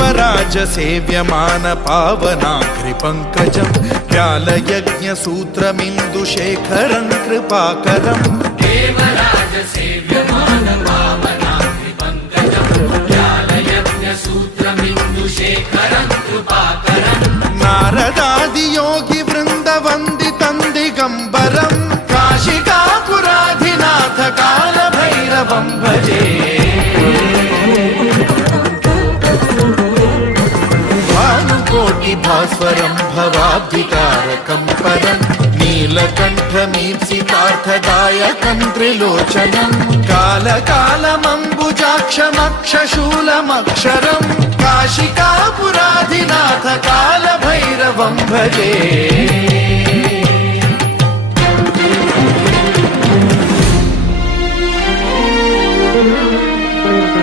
देवराज सेव्यमान पावनाघ्रिपङ्कजं व्यालयज्ञसूत्रमिन्दुशेखरं कृपाकरं देवराज सेव्यमान पावनाघ्रिपङ्कजं व्यालयज्ञसूत्रमिन्दुशेखरं कृपाकरं नारदादियोगि वृन्दवन्दितं दिगम्बरं काशिकापुराधिनाथ कालभैरवं भजे भास्वरं भवाब्धिकारकं परं नीलकण्ठमीप्सितार्थदायकं त्रिलोचनं कालकालमम्बुजाक्षमक्षशूलमक्षरं काशिकापुराधिनाथ कालभैरवं भजे।